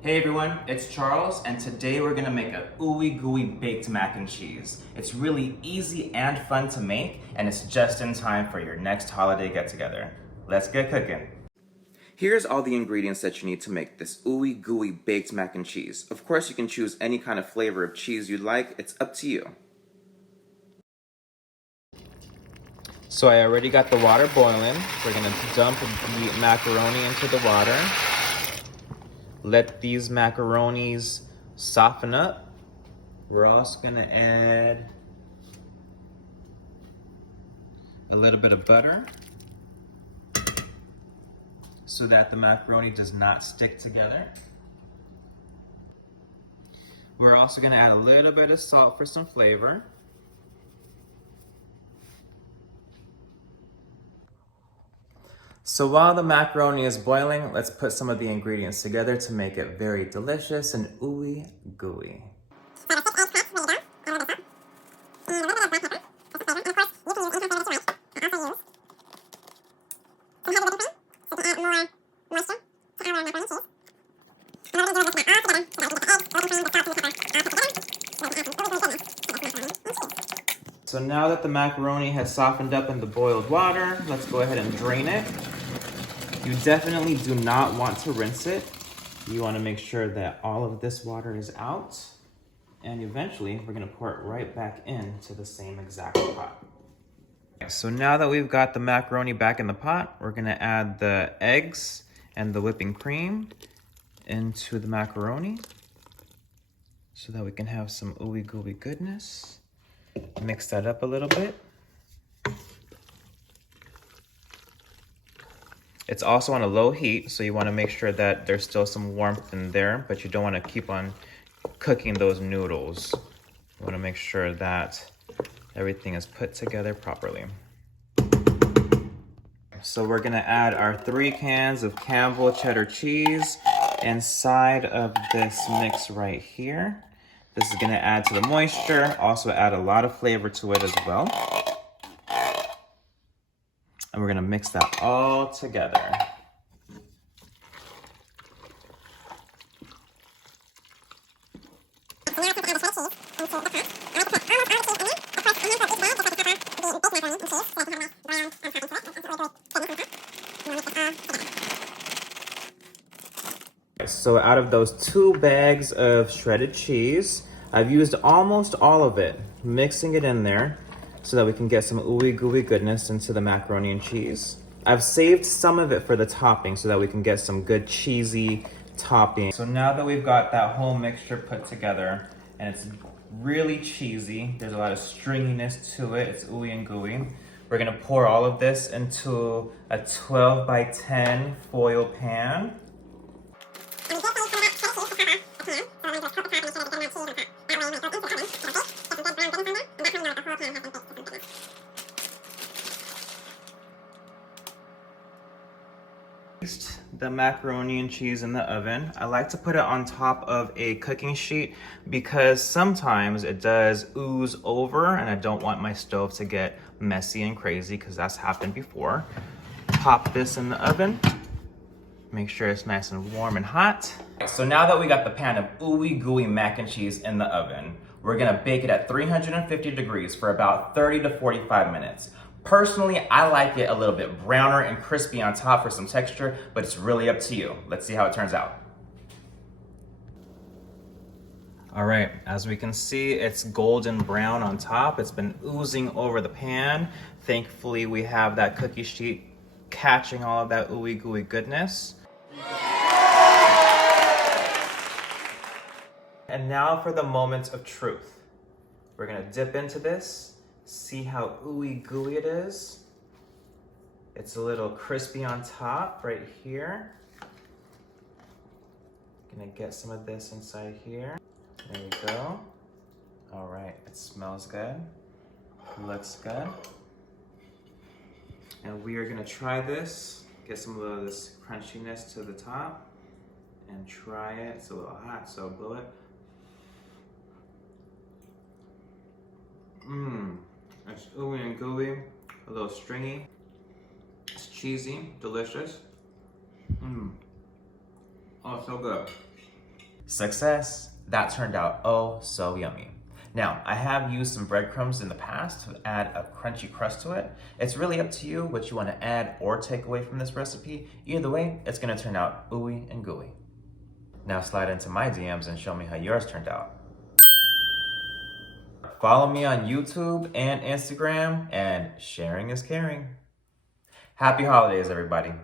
Hey everyone, it's Charles, and today we're gonna make a ooey gooey baked mac and cheese. It's really easy and fun to make, and it's just in time for your next holiday get together. Let's get cooking. Here's all the ingredients that you need to make this ooey gooey baked mac and cheese. Of course, you can choose any kind of flavor of cheese you'd like, it's up to you. So I already got the water boiling. We're gonna dump the macaroni into the water. Let these macaronis soften up. We're also gonna add a little bit of butter so that the macaroni does not stick together. We're also gonna add a little bit of salt for some flavor. So while the macaroni is boiling, let's put some of the ingredients together to make it very delicious and ooey gooey. So now that the macaroni has softened up in the boiled water, let's go ahead and drain it. You definitely do not want to rinse it. You want to make sure that all of this water is out. And eventually, we're going to pour it right back into the same exact pot. So now that we've got the macaroni back in the pot, we're going to add the eggs and the whipping cream into the macaroni so that we can have some ooey gooey goodness. Mix that up a little bit. It's also on a low heat, so you want to make sure that there's still some warmth in there, but you don't want to keep on cooking those noodles. You want to make sure that everything is put together properly. So we're going to add our 3 cans of Campbell cheddar cheese inside of this mix right here. This is going to add to the moisture, also add a lot of flavor to it as well. And we're gonna mix that all together. So out of those 2 bags of shredded cheese, I've used almost all of it, mixing it in there so that we can get some ooey gooey goodness into the macaroni and cheese. I've saved some of it for the topping so that we can get some good cheesy topping. So now that we've got that whole mixture put together and it's really cheesy, there's a lot of stringiness to it, it's ooey and gooey. We're gonna pour all of this into a 12 by 10 foil pan. The macaroni and cheese in the oven. I like to put it on top of a cooking sheet because sometimes it does ooze over and I don't want my stove to get messy and crazy because that's happened before. Pop this in the oven. Make sure it's nice and warm and hot. So now that we got the pan of ooey gooey mac and cheese in the oven, we're gonna bake it at 350 degrees for about 30 to 45 minutes. Personally, I like it a little bit browner and crispy on top for some texture, but it's really up to you. Let's see how it turns out. All right, as we can see, it's golden brown on top. It's been oozing over the pan. Thankfully, we have that cookie sheet catching all of that ooey gooey goodness. And now for the moment of truth. We're gonna dip into this. See how ooey gooey it is. It's a little crispy on top right here. Gonna get some of this inside here. There we go. All right, it smells good. Looks good. And we are gonna try this. Get some of this crunchiness to the top and try it. It's a little hot, so blow it. It's ooey and gooey, a little stringy. It's cheesy, delicious. Oh, so good. Success! That turned out oh so yummy. Now, I have used some breadcrumbs in the past to add a crunchy crust to it. It's really up to you what you want to add or take away from this recipe. Either way, it's going to turn out ooey and gooey. Now slide into my DMs and show me how yours turned out. Follow me on YouTube and Instagram, and sharing is caring. Happy holidays, everybody.